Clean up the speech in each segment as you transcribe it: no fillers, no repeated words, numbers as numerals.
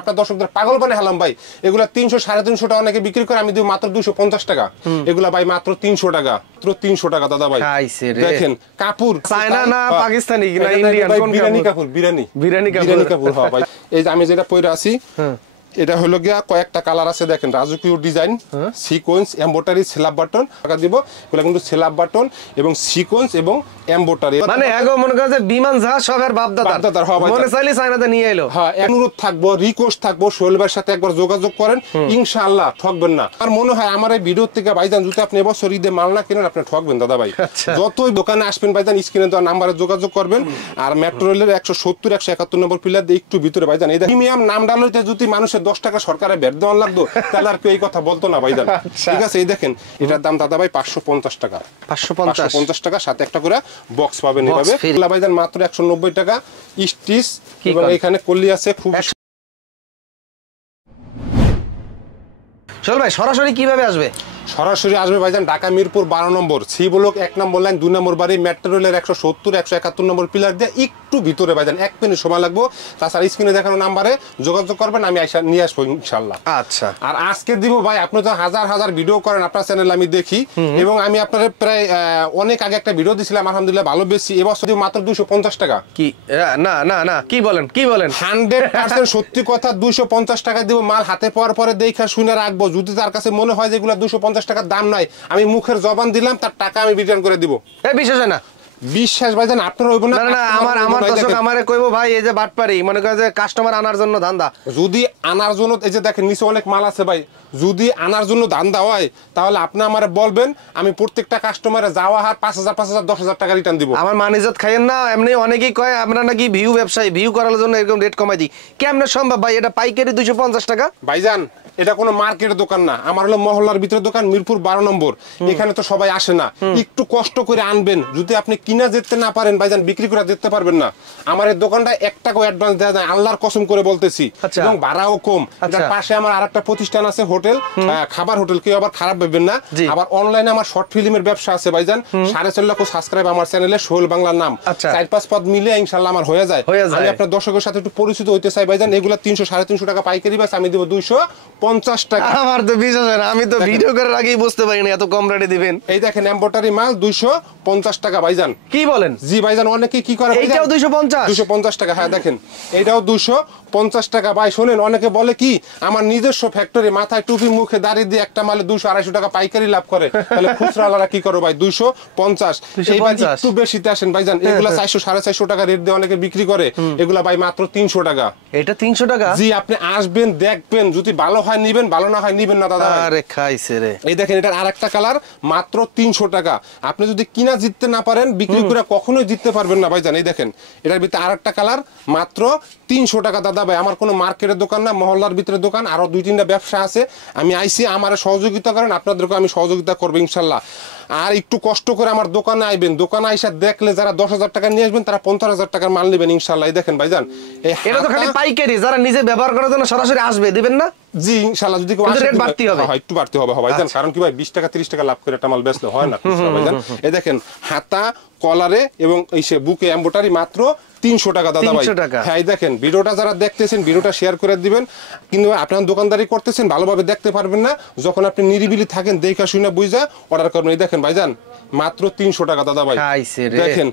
আপনার দর্শকদের পাগল বানিয়ে হেলাম ভাই। এগুলা 300 350 টাকা অনেকে বিক্রি করে, আমি দিব মাত্র 250 টাকা। এগুলা ভাই মাত্র 300 টাকা, মাত্র 300 টাকা দাদা ভাই। দেখেন কাপড় চায়না না পাকিস্তানি না ইন্ডিয়ান, কোন বিরানি কাপড়, বিরানি কাপড়। হ্যাঁ ভাই, এই যে আমি যেটা পরে আছি এটা হলো গিয়া কয়েকটা কালার আছে, দেখেন রাজকীয় design, sequence, embroidery, slab button টাকা দিব। এগুলো কিন্তু স্ল্যাব বাটন এবং সিকোয়েন্স এবং এমব্রয়ডারি, মানে এগো মনে করে যে বিমান জাহাজ সবের বাপদাদার মনে চাইলে চায়নাতে নিয়ে এলো। হ্যাঁ, অনুরোধ থাকবো, রিকোয়েস্ট থাকবো, সোহেল ভাইয়ের সাথে একবার যোগাযোগ করেন, ইনশাআল্লাহ ঠকবেন না। আর মনে হয় আমার এই ভিডিও থেকে ভাইজান যদি আপনি এবছর ঈদে মাল না কেনেন আপনি ঠকবেন দাদা ভাই। যতই দোকানে আসবেন ভাইজান স্ক্রিনে দেওয়া নাম্বারে যোগাযোগ করবেন। আর মেট্রো রেলের 170 171 নম্বর পিলার দিয়ে একটু ভিতরে ভাইজান এই প্রিমিয়াম নাম ডালতে যদি মানুষের 10 টাকা সরকারে বের দেওয়ার লাগতো তাহলে আর কেউ এই কথা বলতো না ভাইজান। ঠিক আছে, এই দেখেন এটার দাম দাদা ভাই 550 টাকা, 550 টাকা, সাথে একটা করে বক্স পাবেন এভাবে ভাইজান মাত্র 190 টাকা স্টিচ। এবং এখানে কলি আছে খুব। চল ভাই সরাসরি কিভাবে আসবে? সরাসরি আসবে ভাইজান ঢাকা মিরপুর 12 নম্বর, সি ব্লক 1 নম্বর লাইন 2 নম্বর বাড়ি, মেট্রো রেলের 170 171 নম্বর পিলার দিয়ে একটু ভিতরে ভাইজান, 1 মিনিট সময় লাগবে। তাছাড়া স্ক্রিনে দেখানো নাম্বারে যোগাযোগ করবেন, আমি নিয়ে আসবো ইনশাআল্লাহ। আচ্ছা, আর আজকে দিব ভাই, আপনি তো হাজার হাজার ভিডিও করেন আপনার চ্যানেলে আমি দেখি, এবং আমি আপনার প্রায় অনেক আগে একটা ভিডিও দিছিলাম, আলহামদুলিল্লাহ ভালো বেশি। এবছর দিব মাত্র 250 টাকা। কি না না না কি বলেন 100% সত্যি কথা, 250 টাকা দিব। মাল হাতে পাওয়ার পরে দেখা শুনে রাখবো, যদি তার কাছে মনে হয় যেগুলো 250 টাকার দাম নয়, আমি মুখের জবান দিলাম, তার টাকা আমি রিটার্ন করে দিব। বিশ্বাস হয় না? বিশ্বাস ভাইজান আপনার হইব না। না আমার দর্শক আমারে কইবো ভাই এই যে বাটপারি মনে করে যে কাস্টমার আনার জন্য ধান্দা। যদি আনার জন্য, এই যে দেখেন নিচে অনেক মাল আছে ভাই, যদি আনার জন্য ধান্দা হয় তাহলে আপনি আমারে বলবেন, আমি প্রত্যেকটা কাস্টমারে যাওয়া হার 5000 5000 10000 টাকা রিটার্ন দিব। আমার মান ইজ্জত খাইয়েন না। এমনি অনেকেই কয় আমরা নাকি ভিউ ব্যবসায়ী, ভিউ করার জন্য এরকম রেট কমাই দিই। কেমনে সম্ভব ভাই? এটা পাইকারি 250 টাকা। ভাইজান এটা কোনো মার্কেটের দোকান না, আমার হলো মহল্লার ভিতরে দোকান, মিরপুর 12 নম্বর। এখানে তো সবাই আসে না, একটু কষ্ট করে আনবেন। যদি আপনি কিনা যেতে না পারেন ভাইজান, বিক্রি করে যেতে পারবেন না। আমার এই দোকানটা 1 টাকাও অ্যাডভান্স দেওয়া যায়, আল্লাহর কসম করে বলতেছি, এবং ভাড়াও কম। তার পাশে আমার আরেকটা প্রতিষ্ঠান আছে, হোটেল, খাবার হোটেল, কেউ আবার খারাপ ভাববেন না। আবার অনলাইনে আমার শর্ট ফিল্মের ব্যবসা আছে ভাইজান, 4.5 লক্ষ সাবস্ক্রাইব আমার চ্যানেলে, সোহেল বাংলার নাম। 4-5 পদ মিলে ইনশাআল্লাহ আমার হয়ে যায়। আমি আপনার দর্শকের সাথে একটু পরিচিত হইতে চাই ভাইজান। এগুলা 300 350 টাকা পাইকারি বাস, আমি দেব 250 টাকা। আমার তো বিশ্বাস হয় না, আমি তো ভিডিও করার আগেই বুঝতে পারি না এত কম রেটে দিবেন। এই দেখেন এমব্রয়ডারি মাল 250 টাকা ভাইজান। কি বলেন? জি ভাইজান, অনেকে কি করে ভাইজান, এটাও 250 টাকা। হ্যাঁ দেখেন এটাও 250 টাকা ভাই। শুনেন, অনেকে বলে কি আমার নিজস্ব ফ্যাক্টরি, মাথায় টুপি মুখে দাঁড়িয়ে দিয়ে একটা মালে 200-250 টাকা পাইকারি লাভ করে, তাহলে খুচরাওয়ালারা কি করে ভাই? 250। এইবার একটু বেশিতে আসেন ভাইজান, এগুলা 400 450 টাকা রেট দিয়ে অনেকে বিক্রি করে, এগুলা ভাই মাত্র 300 টাকা। এটা 300 টাকা? জি, আপনি আসবেন দেখবেন, যদি ভালো হয় নিবেন, ভালো না হয় নিবেন না দাদা। আরে খাইছে রে। এই দেখেন এটার আরেকটা কালার, মাত্র 300 টাকা। আপনি যদি কিনা জিততে না পারেন, বিক্রি করে কখনোই জিততে পারবেন না ভাইজান। এই দেখেন এটার ভিতরে আরেকটা কালার, মাত্র 300 টাকা দাদা ভাই। আমার কোনো মার্কেটের দোকান না, মহল্লার ভিতরে দোকান, আরো 2-3টা ব্যবসা আছে। আমি আইসি, আমার সহযোগিতা করেন, আপনাদেরকে আমি সহযোগিতা করবো ইনশাল্লাহ। আর একটু কষ্ট করে আমার দোকানে আইবেন, দোকানে আইসা দেখলে যারা 10,000 টাকা নিয়ে আসবেন তারা 50,000 টাকার মাল নেবেন ইনশাল্লাহ। এই দেখেন ভাইজান, এটা তো খালি পাইকারি, যারা নিজে ব্যবহার করার জন্য সরাসরি আসবে দিবেন না? জি ইনশাআল্লাহ। যদি রেট বাড়তি হবে, একটু বাড়তি হবে ভাইজান, কারণ কি ভাই 20 টাকা 30 টাকা লাভ করে একটা মাল বেচলে হয় না ভাইজান। এই দেখেন হাতা কলারে এবং এই সে বুকে এমব্রয়ডারি মাত্র 300 টাকা দাদা ভাই। হ্যাঁ দেখেন, ভিডিওটা যারা দেখতেছেন ভিডিওটা শেয়ার করে দিবেন। কিন্তু আপনারা দোকানদারি করতেছেন, ভালোভাবে দেখতে পারবেন না, যখন আপনি নিরিবিলি থাকেন দেখা শুনে বুঝা অর্ডার করবেন। এই দেখেন ভাইজান মাত্র 300 টাকা দাদা ভাই। দেখেন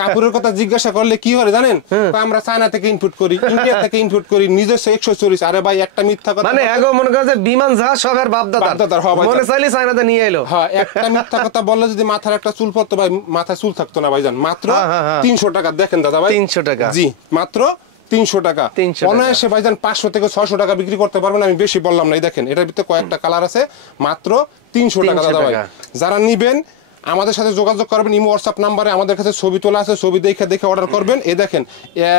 কাপড়ের কথা জিজ্ঞাসা করলে কি হয় জানেন, আমরা চায়না থেকে ইনপুট করি, ইন্ডিয়া থেকে ইনপুট করি, নিজস্ব 140। আরে ভাই একটা মিথ্যা কথা, মানে এগো মনে করে যে বিমান জাহাজ সবের বাপদাদার মনে চাইলে চায়নাতে নিয়ে এলো। হ্যাঁ, একটা মিথ্যা কথা বললে যদি মাথার একটা চুল পড়তো ভাই, মাথায় চুল থাকতো না ভাইজান। মাত্র 300 টাকা। দেখেন দাদা ভাই 300 টাকা। জি মাত্র 300 টাকা। অনায়াসে ভাইজান 500 থেকে 600 টাকা বিক্রি করতে পারবেন, আমি বেশি বললাম না। এই দেখেন এটার ভিতরে কয়েকটা কালার আছে, মাত্র 300 টাকা দাদা ভাই। যারা নিবেন আমাদের সাথে যোগাযোগ করবেন, ইমো হোয়াটসঅ্যাপ নাম্বারে আমাদের কাছে ছবি তোলা আছে, ছবি দেখে অর্ডার করবেন। এই দেখেন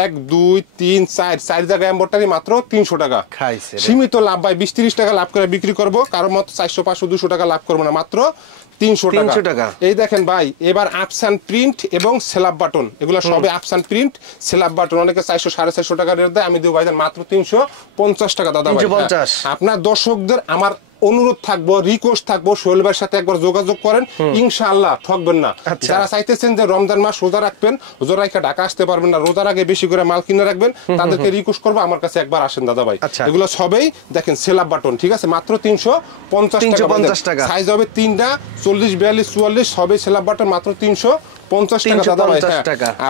1 2 3 4 জায়গায় এমব্রয়ডারি মাত্র 300 টাকা। সীমিত লাভ ভাই, 20-30 টাকা লাভ করে বিক্রি করবো, কারোর মতো 400 500 200 টাকা লাভ করবো না, মাত্র 300 টাকা। এই দেখেন ভাই, এবার আপসান প্রিন্ট এবং স্ল্যাব বাটন, এগুলো সবে আপসান প্রিন্ট স্ল্যাব বাটন। অনেকে 400 450 টাকা রেট দেয়, আমি দেব ভাইজান মাত্র 350 টাকা দাদা ভাই। আপনার দর্শকদের আমার অনুরোধ থাকবো, রিকোয়েস্ট থাকবো, সোহেল ভাইয়ের সাথে একবার যোগাযোগ করেন, ইনশাআল্লাহ ঠকবেন না। যারা চাইতেছেন যে রমজান মাস রোজা রাখবেন, রোজা রাখা ঢাকা আসতে পারবেন না, রোজার আগে বেশি করে মাল কিনে রাখবেন, তাদেরকে রিকোয়েস্ট করবো আমার কাছে একবার আসেন দাদা ভাই। এগুলো সবেই দেখেন সেলাপ বাটন, ঠিক আছে, মাত্র 350 টাকা। সাইজ হবে 3টা 40, 42, 44, সবই সেলাপ বাটন, মাত্র 350 টাকা দাদা ভাই।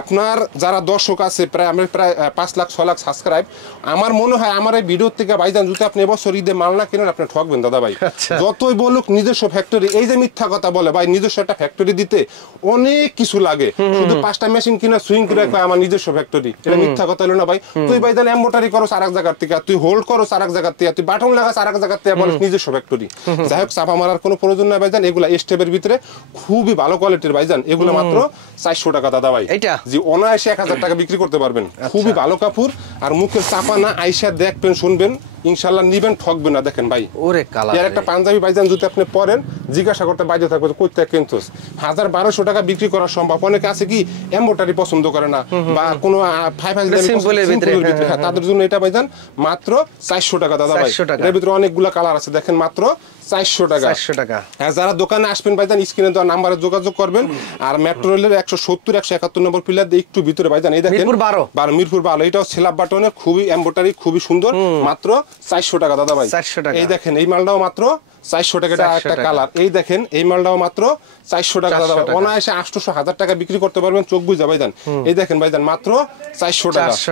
আপনার যারা দর্শক আছে প্রায় আমি প্রায় 5 লাখ 6 লাখ সাবস্ক্রাইব, আমার মনে হয় আমার এই ভিডিও থেকে ভাইজান যদি আপনি এবছর ঈদে মাল না কিনেন আপনি ঠকবেন দাদা ভাই। যতই বলুক নিজস্ব ফ্যাক্টরি, এই যে মিথ্যা কথা বলে ভাই, নিজস্ব একটা ফ্যাক্টরি দিতে অনেক কিছু লাগে, শুধু 5টা মেশিন কিনা সুইং করে কয় আমার নিজস্ব ফ্যাক্টরি, এটা মিথ্যা কথা হলো না ভাই। তুই ভাইজান এমব্রয়ডারি করস আরেক জায়গা থেকে, তুই হোল্ড করস আরেক জায়গা থেকে, তুই বাটন লাগাস আরেক জায়গা থেকে, বলিস নিজস্ব ফ্যাক্টরি। যাই হোক, চাপা মারার কোনো প্রয়োজন নাই ভাইজান, এগুলা স্টেপের ভিতরে খুবই ভালো কোয়ালিটির ভাইজান, এগুলো মাত্র 400 টাকা দাদা ভাই। এটা জি অনায়াসে 1000 টাকা বিক্রি করতে পারবেন, খুবই ভালো কাপড়, আর মুখের চাপা না, আইসা দেখবেন শুনবেন ইনশাআল্লাহ নিবেন, ঠকবেন না। দেখেন ভাই, ওরে কালার, এর একটা পাঞ্জাবি ভাইজান যদি আপনি পরেন জিজ্ঞাসা করতে বাধ্য থাকবে কই থেকে কিনছস, 1000-1200 টাকা বিক্রি করা সম্ভব। অনেকে আছে কি এমব্রয়ডারি পছন্দ করে না, বা কোনো সিম্পলের ভিতরে, তাদের জন্য এটা ভাইজান মাত্র 400 টাকা দাদা ভাই। এর ভিতরে অনেকগুলা কালার আছে, দেখেন মাত্র 400 টাকা। 400 টাকা। আর যারা দোকানে আসবেন ভাইজান স্ক্রিনে দেওয়া নাম্বারে যোগাযোগ করবেন। আর মেট্রো রেলের 170 171 নম্বর পিলার দিয়ে একটু ভিতরে ভাইজান এই দেখেন মিরপুর 12 মিরপুর 12, এটাও সেলাপ বাটনের, খুবই এমব্রয়ডারি, খুবই সুন্দর, মাত্র 400 টাকা দাদা ভাই। 400 টাকা। এই দেখেন এই মালটাও মাত্র 400 টাকা, এটা একটা কালার। এই দেখেন এই মালটাও মাত্র 400 টাকা দাদা ভাই। অনায়াসে 800-1000 টাকা বিক্রি করতে পারবেন, চোখ বুঝা ভাইজান। এই দেখেন ভাইজান মাত্র 400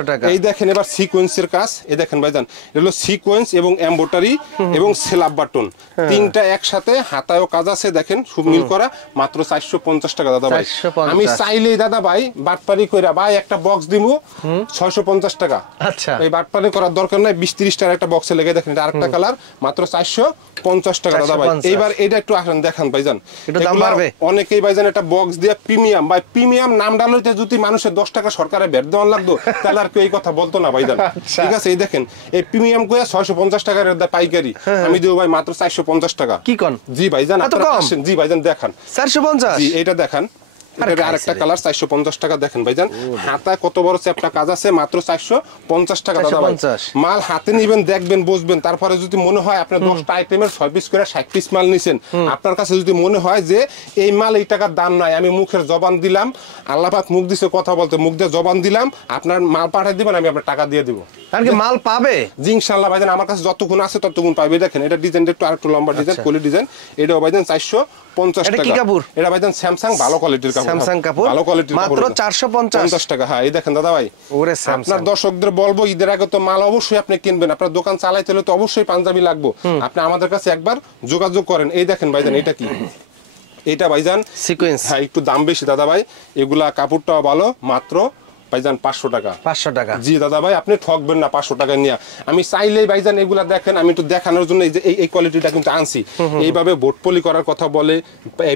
টাকা। এই দেখেন এবার সিকোয়েন্সের কাজ, এই দেখেন ভাইজান এটা হলো সিকোয়েন্স এবং এমব্রয়ডারি এবং সেলাপ বাটন, তিনটা একসাথে, হাতায়ও কাজ আছে, দেখেন সব মিল করা, মাত্র 450 টাকা দাদা ভাই। আমি চাইলেই দাদা ভাই বাটপারি কইরা ভাই একটা বক্স দিমু 650 টাকা। আচ্ছা, এই বাটপারি করার দরকার নাই, 20-30 টাকার একটা বক্সে লেগে দেখেন এটা আরেকটা কালার, মাত্র 450 টাকা দাদা ভাই। এইবার এটা একটু আসেন দেখান ভাইজান, এটা দাম বাড়বে। অনেকেই ভাইজান একটা বক্স দিয়ে প্রিমিয়াম, ভাই প্রিমিয়াম নাম ডালতে যদি মানুষের 10 টাকা সরকারে ভ্যাট দেওয়া লাগতো তাহলে আর কেউ এই কথা বলতো না ভাইজান। ঠিক আছে, এই দেখেন এই প্রিমিয়াম কইয়া 650 টাকার পাইকারি আমি দেব ভাই মাত্র 450 টাকা। কি কোন জি ভাইজান, আপনারা আসেন, জি ভাইজান দেখান 450। জি এটা দেখান, এটা আরেকটা কালার 450 টাকা। দেখেন ভাইজান হাতা কত বড় চ্যাপটা কাজ আছে, মাত্র 450 টাকা দাদা ভাই। মাল হাতে নিবেন, দেখবেন, বুঝবেন, তারপরে যদি মনে হয় আপনার 10টা আইটেমের 6 পিস করে 60 পিস মাল নিছেন, আপনার কাছে যদি মনে হয় যে এই মাল এই টাকার দাম নাই, আমি মুখের জবান দিলাম, আল্লাহ পাক মুখ দিছে কথা বলতে, মুখ দিয়ে জবান দিলাম, আপনার মাল পাঠিয়ে দিবেন, আমি আপনার টাকা দিয়ে দিব। আর কি মাল পাবে জি ইনশাআল্লাহ ভাইজান, আমার কাছে যতক্ষণ আছে ততক্ষণ পাবে। দেখেন এটা ডিজাইনটা একটু আরেকটু লম্বা ডিজাইন, কোলি ডিজাইন, এটাও ভাইজান 450 টাকা। এটা কি কাপড়? এটা ভাইজান স্যামসাং ভালো কোয়ালিটির কাপড়, স্যামসাং কাপড় ভালো কোয়ালিটির মাত্র 450 টাকা। হ্যাঁ এই দেখেন দাদা ভাই, ওরে স্যামসাং। আপনার দর্শকদের বলবো ঈদের আগে তো মাল অবশ্যই আপনি কিনবেন, আপনার দোকান চালাইতে হলে তো অবশ্যই পাঞ্জাবি লাগবে, আপনি আমাদের কাছে একবার যোগাযোগ করেন। এই দেখেন ভাইজান এটা কি, এটা ভাইজান সিকোয়েন্স। হ্যাঁ একটু দাম বেশি দাদা ভাই, এগুলা কাপড়টাও ভালো, মাত্র ভাইজান 500 টাকা। 500 টাকা জি দাদা ভাই, আপনি ঠকবেন না 500 টাকা নিয়ে। আমি চাইলেই ভাইজান এগুলা দেখেন, আমি একটু দেখানোর জন্য এই যে এই কোয়ালিটিটা কিন্তু আনছি। এইভাবে বোটপলি করার কথা বলে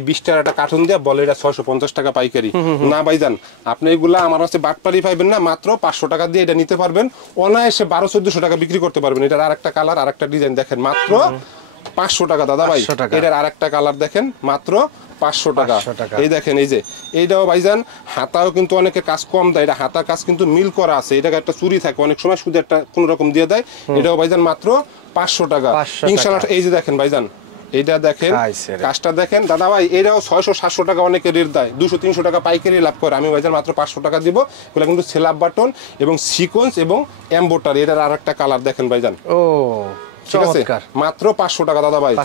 20 টাকা একটা কার্টুন দিয়ে বলে এটা 650 টাকা পাইকারি। না ভাইজান, আপনি এগুলা আমার কাছে বাটপারি পাইবেন না, মাত্র 500 টাকা দিয়ে এটা নিতে পারবেন, অনায়াসে 1200-1400 টাকা বিক্রি করতে পারবেন। এটার আরেকটা কালার, আরেকটা ডিজাইন দেখেন, মাত্র 500 টাকা দাদা ভাই। এটার আরেকটা কালার দেখেন, মাত্র 500 টাকা। এই দেখেন এই যে এইটাও ভাইজান হাতাও কিন্তু অনেকে কাজ কম দেয়, এটা হাতা কাজ কিন্তু মিল করা আছে, এটা একটা চুরি থাকে, অনেক সময় শুধু একটা কোন রকম দিয়ে দেয়। এটাও ভাইজান মাত্র 500 টাকা ইনশাআল্লাহ। এই যে দেখেন ভাইজান এইটা দেখেন কাজটা দেখেন দাদা ভাই, এটাও 600-700 টাকা অনেকে রেট দেয়, 200-300 টাকা পাইকারি লাভ করে, আমি ভাইজান মাত্র 500 টাকা দিব। এগুলো কিন্তু সেলাপ বাটন এবং সিকোয়েন্স এবং এমব্রয়ডারি। এটার আরেকটা কালার দেখেন ভাইজান, ও ঠিক আছে, মাত্র 500 টাকা দাদা ভাই।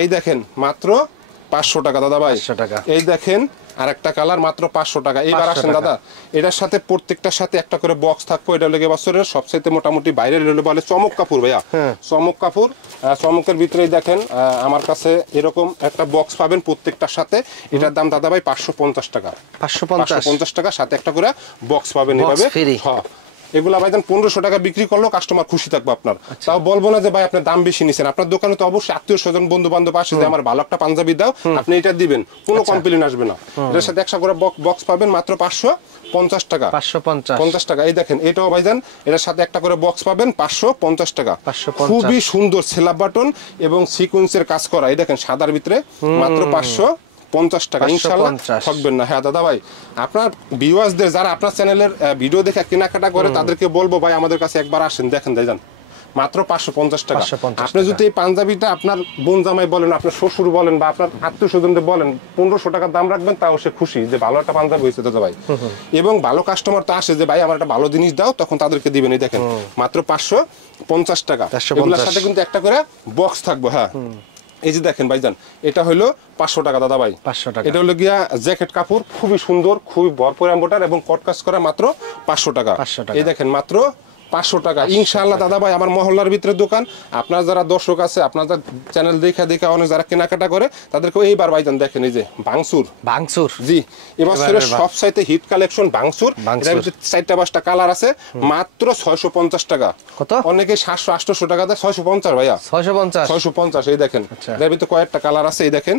এই দেখেন মাত্র 500 টাকা দাদা ভাই। এই দেখেন আরেকটা কালার, মাত্র 500 টাকা। এইবার আসেন দাদা, এটার সাথে প্রত্যেকটার সাথে একটা করে বক্স থাকবে। এটা লেগে বছরের সবচেয়ে মোটামুটি বাইরে বলে চমক কাপড় ভাইয়া, চমক কাপড়। চমকের ভিতরেই দেখেন আমার কাছে এরকম একটা বক্স পাবেন প্রত্যেকটার সাথে। এটার দাম দাদা ভাই 550 টাকা। 550 টাকা সাথে একটা করে বক্স পাবেন এভাবে। হ্যাঁ এগুলা ভাইজান 1500 টাকা বিক্রি করলেও কাস্টমার খুশি থাকবে আপনার। তাও বলবো না যে ভাই আপনার দাম বেশি নিছেন, আপনার দোকানে তো অবশ্যই আত্মীয় স্বজন বন্ধু বান্ধব আসে যে আমার ভালো একটা পাঞ্জাবি দাও, আপনি এটা দিবেন, কোনো কমপ্লেইন আসবে না। এর সাথে একশো করে বক্স পাবেন মাত্র 550 টাকা। 550 টাকা। এই দেখেন এটাও ভাইজান, এটার সাথে একটা করে বক্স পাবেন 550 টাকা। খুবই সুন্দর সেলাপ বাটন এবং সিকোয়েন্সের কাজ করা। এই দেখেন সাদার ভিতরে মাত্র 550 টাকা ইনশাআল্লাহ ঠকবেন না। হ্যাঁ দাদা ভাই, আপনার ভিউয়ার্সদের যারা আপনার চ্যানেলের ভিডিও দেখে কেনাকাটা করে তাদেরকে বলবো ভাই আমাদের কাছে একবার আসেন, দেখেন ভাইজান মাত্র 550 টাকা। 550 আপনি যদি এই পাঞ্জাবিটা আপনার বোন জামাই বলেন, আপনার শ্বশুর বলেন বা আপনার আত্মীয় স্বজনদের বলেন 1500 টাকা দাম রাখবেন, তাও সে খুশি যে ভালো একটা পাঞ্জাবি হয়েছে দাদা ভাই। এবং ভালো কাস্টমার তো আসে যে ভাই আমার একটা ভালো জিনিস দাও, তখন তাদেরকে দিবেন। এই দেখেন মাত্র 550 টাকা। এগুলোর সাথে কিন্তু একটা করে বক্স থাকবে। হ্যাঁ, এই যে দেখেন ভাইজান, এটা হলো 500 টাকা দাদা ভাই। 500 টাকা। এটা হলো গিয়া জ্যাকেট কাপড়, খুবই সুন্দর, খুবই ভরপুর এমবোটার এবং কটকাজ করা, মাত্র 500 টাকা। 500 টাকা। এই দেখেন মাত্র 500 টাকা। ইনশাআল্লাহ দাদা ভাই, আমার মহল্লার ভিতরে দোকান, আপনার যারা দর্শক আছে, আপনার যারা চ্যানেল দেখা অনেক যারা কেনাকাটা করে, তাদেরকে এইবার ভাইজান দেখেন এই যে ভাঙচুর। জি, এবছরের সবচাইতে হিট কালেকশন ভাঙচুর। এর ভিতরে 4-5টা কালার আছে, মাত্র 650 টাকা। কত? অনেকে 700-800 টাকা দেয়, 650 ভাইয়া। 650। এই দেখেন, এর ভিতরে কয়েকটা কালার আছে। এই দেখেন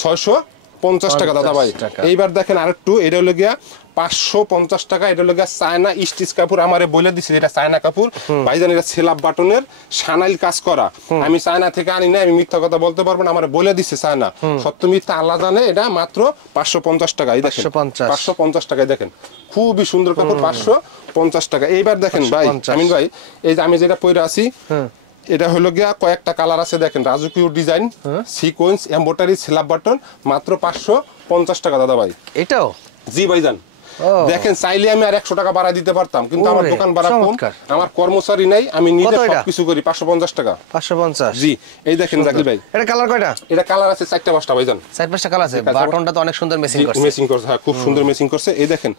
650 টাকা দাদা ভাই। এইবার দেখেন আরেকটু, এটা হলো গিয়া 550 টাকা। এটা হলো গিয়া চায়না স্টিচ কাপড়। আমারে বলে দিছে এটা চায়না কাপড় ভাইজান, এটা সেলাপ বাটনের সানাইল কাজ করা। আমি চায়না থেকে আনি না, আমি মিথ্যা কথা বলতে পারবো না, আমারে বলে দিছে চায়না। সত্য মিথ্যা আল্লাহ জানে। এটা মাত্র 550 টাকা। এই দেখেন 550 টাকায় দেখেন, খুবই সুন্দর কাপড়, 550 টাকা। এইবার দেখেন ভাই আমিন ভাই, এই যে আমি যেটা পরে আছি, এটা হলো গিয়া কয়েকটা কালার আছে। দেখেন রাজকীয় design, sequence, embroidery, slab button, মাত্র 550 টাকা দাদা ভাই। এটাও? জি ভাইজান। দেখেন চাইলে আমি আর 100 টাকা বাড়া দিতে পারতাম, কিন্তু আমার দোকান ভাড়া কম, আমার কর্মচারী নাই, আমি নিজে সবকিছু করি। 550 টাকা। 550। জি, এই দেখেন জাকির ভাই, এটা কালার কয়টা? এটা কালার আছে 4-5টা ভাইজান। 4-5টা কালার আছে। বাটনটা তো অনেক সুন্দর মেসিং করছে। হ্যাঁ, খুব সুন্দর মেসিং করছে। এই দেখেন,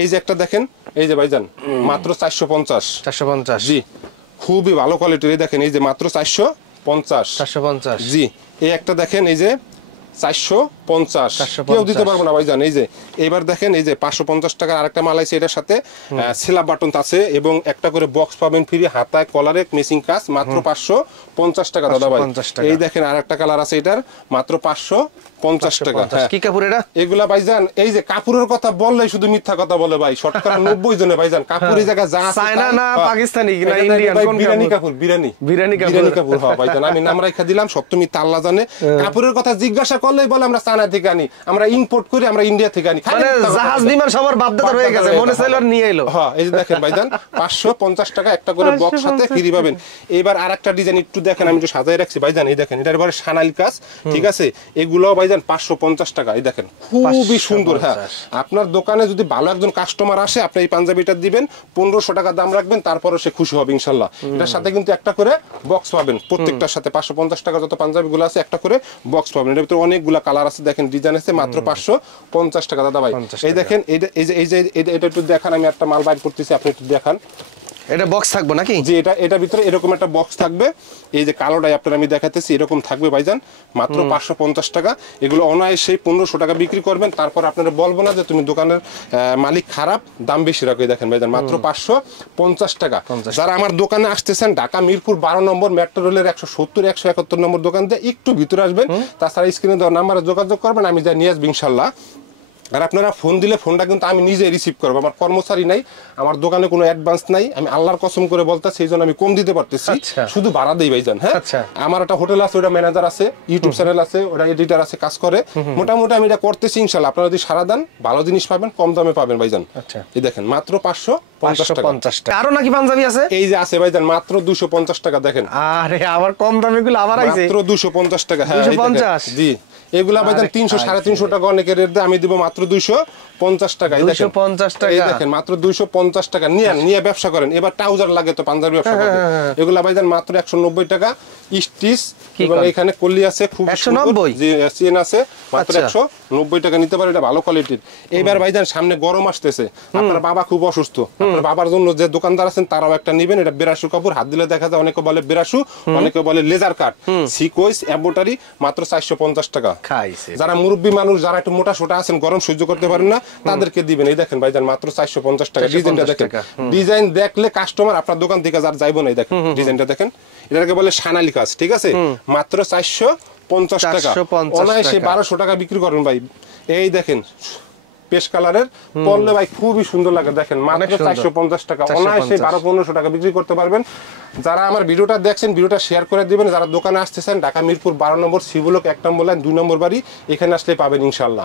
এই যে একটা দেখেন, এই যে ভাইজান মাত্র 450। 450। জি, খুবই ভালো কোয়ালিটির। এই দেখেন, এই যে মাত্র 450। জি, এই একটা দেখেন, এই যে 450, কেউ দিতে পারবো না ভাইজান। এই যে এবার দেখেন, এই যে 550 টাকার আরেকটা মাল আছে, এটার সাথে স্ল্যাব বাটন আছে এবং একটা করে বক্স পাবেন ফ্রি, হাতায় কলারে মেসিং কাজ, মাত্র 550 টাকা দাদা ভাই। এই দেখেন আরেকটা কালার আছে, এটার মাত্র 550 টাকা। কি কাপড় এটা? এগুলা ভাইজান, এই যে কাপড়ের কথা বললেই শুধু মিথ্যা কথা বলে ভাই। শতকরা 90 জনে ভাইজান কাপড়ের জায়গা যা আছে, চায়না না পাকিস্তানি না ইন্ডিয়ান, কোন বিরানি কাপড়? বিরানি কাপড়। হ্যাঁ ভাইজান, আমি নাম রাখা দিলাম, সপ্তমী আল্লাহ জানে। কাপড়ের কথা জিজ্ঞাসা করলেই বলে আমরা চায়না থেকে আনি, আমরা ইম্পোর্ট করি, আমরা ইন্ডিয়া থেকে আনি। মানে জাহাজ বিমান সবার বাপদাদা হয়ে গেছে, মনে চাইলো আর নিয়ে এলো। হ্যাঁ, এই যে দেখেন ভাইজান 550 টাকা একটা করে বক্স সাথে ফ্রি পাবেন। এবার আরেকটা ডিজাইন একটু দেখেন, আমি একটু সাজায় রাখছি ভাইজান। এই দেখেন, এটার পরে সানাইল কাজ, ঠিক আছে? এগুলো ভাইজান 550 টাকা। এই দেখেন, খুবই সুন্দর। হ্যাঁ, আপনার দোকানে যদি ভালো একজন কাস্টমার আসে, আপনি এই পাঞ্জাবিটা দিবেন, 1500 টাকা দাম রাখবেন, তারপরে সে খুশি হবে ইনশাল্লাহ। এটার সাথে কিন্তু একটা করে বক্স পাবেন, প্রত্যেকটার সাথে 550 টাকা যত পাঞ্জাবিগুলো আছে একটা করে বক্স পাবেন। এর ভিতরে অনেকগুলো কালার আছে, দেখেন ডিজাইন আছে, মাত্র 550 টাকা দাদা ভাই। এই দেখেন, এটা একটু দেখান, আমি একটা মাল বাইর করতেছি, আপনি একটু দেখান। এটা বক্স থাকবে নাকি? জি, এটা ভিতরে এরকম একটা বক্স থাকবে। এই যে কালোটাই আপনার আমি দেখাতেছি, এরকম থাকবে ভাইজান, মাত্র 550 টাকা। এগুলো অনায়াসে 1500 টাকা বিক্রি করবেন, তারপর আপনারা বলবো না যে তুমি দোকানের মালিক খারাপ, দাম বেশি রাখো। দেখেন ভাইজান, মাত্র 550 টাকা। যারা আমার দোকানে আসতেছেন, ঢাকা মিরপুর 12 নম্বর মেট্রো রেলের 170-171 নম্বর দোকান দিয়ে একটু ভিতরে আসবেন, তাছাড়া স্ক্রিনে দেওয়া নাম্বারে যোগাযোগ করবেন, আমি যা নিয়ে আসবো ইনশাল্লাহ। আর আপনারা ফোন দিলে ফোনটা কিন্তু আমি নিজে রিসিভ করবো, আমার কর্মচারী নাই, আমার দোকানে কোনো অ্যাডভান্স নাই, আমি আল্লাহর কসম করে বলতে, সেই জন্য আমি কম দিতে পারতেছি, শুধু ভাড়া দেই ভাইজান। হ্যাঁ, আমার একটা হোটেল আছে, ওটা ম্যানেজার আছে, ইউটিউব চ্যানেল আছে, ওটা এডিটার আছে, কাজ করে। মোটামুটি আমি এটা করতেছি ইনশাল্লাহ। আপনারা যদি সারা দেন, ভালো জিনিস পাবেন, কম দামে পাবেন ভাইজান। এই দেখেন, মাত্র 550 টাকা। আরো নাকি পাঞ্জাবি আছে? এই যে আছে ভাইজান, মাত্র 250 টাকা। দেখেন, আরে আবার কম দামে গুলো আবার আইছে, মাত্র 250 টাকা। হ্যাঁ, 250। জি, এগুলা ভাইজান 300-350 টাকা অনেকের রেট দেয়, আমি দিব মাত্র 250 টাকা। 250 টাকা। এই দেখেন, মাত্র 250 টাকা। নিয়ে ব্যবসা করেন। এবার ট্রাউজার লাগে তো পাঞ্জাবি ব্যবসা করতে, এগুলা ভাইজান মাত্র 190 টাকা। স্টিচ এবং এখানে কলি আছে, খুব 190। জি, চেন আছে, মাত্র 190 টাকা নিতে পারে, এটা ভালো কোয়ালিটির। এইবার ভাইজান সামনে গরম আসতেছে, আপনার বাবা খুব অসুস্থ, আপনার বাবার জন্য যে দোকানদার আছেন তারাও একটা নেবেন। এটা বেরাসু কাপড়, হাত দিলে দেখা যায়, অনেকে বলে বেরাসু, অনেকে বলে লেজার কাট, সিকোয়েন্স, এমব্রয়ডারি, মাত্র 450 টাকা। যারা মুরব্বী মানুষ, যারা একটু মোটা সোটা আছেন, গরম সহ্য করতে পারেন না, তাদেরকে দিবেন। এই দেখেন ভাইজান, মাত্র 450 টাকা। ডিজাইনটা দেখেন, ডিজাইন দেখলে কাস্টমার আপনার দোকান থেকে যার যাইবো না। দেখেন ডিজাইনটা দেখেন, এটাকে বলে সানালি কাজ, ঠিক আছে? মাত্র 450 টাকা। অনায়াসে 1200 টাকা বিক্রি করবেন ভাই। এই দেখেন পেশ কালারের পরলে ভাই খুবই সুন্দর লাগে। দেখেন, মাত্র 450 টাকা। অনায়াসে 1200-1500 টাকা বিক্রি করতে পারবেন। যারা আমার ভিডিওটা দেখছেন, ভিডিওটা শেয়ার করে দিবেন। যারা দোকানে আসতেছেন, ঢাকা মিরপুর 12 নম্বর, সি ব্লক 1 নম্বর লাইন 2 নম্বর বাড়ি, এখানে আসলে পাবেন ইনশাল্লাহ।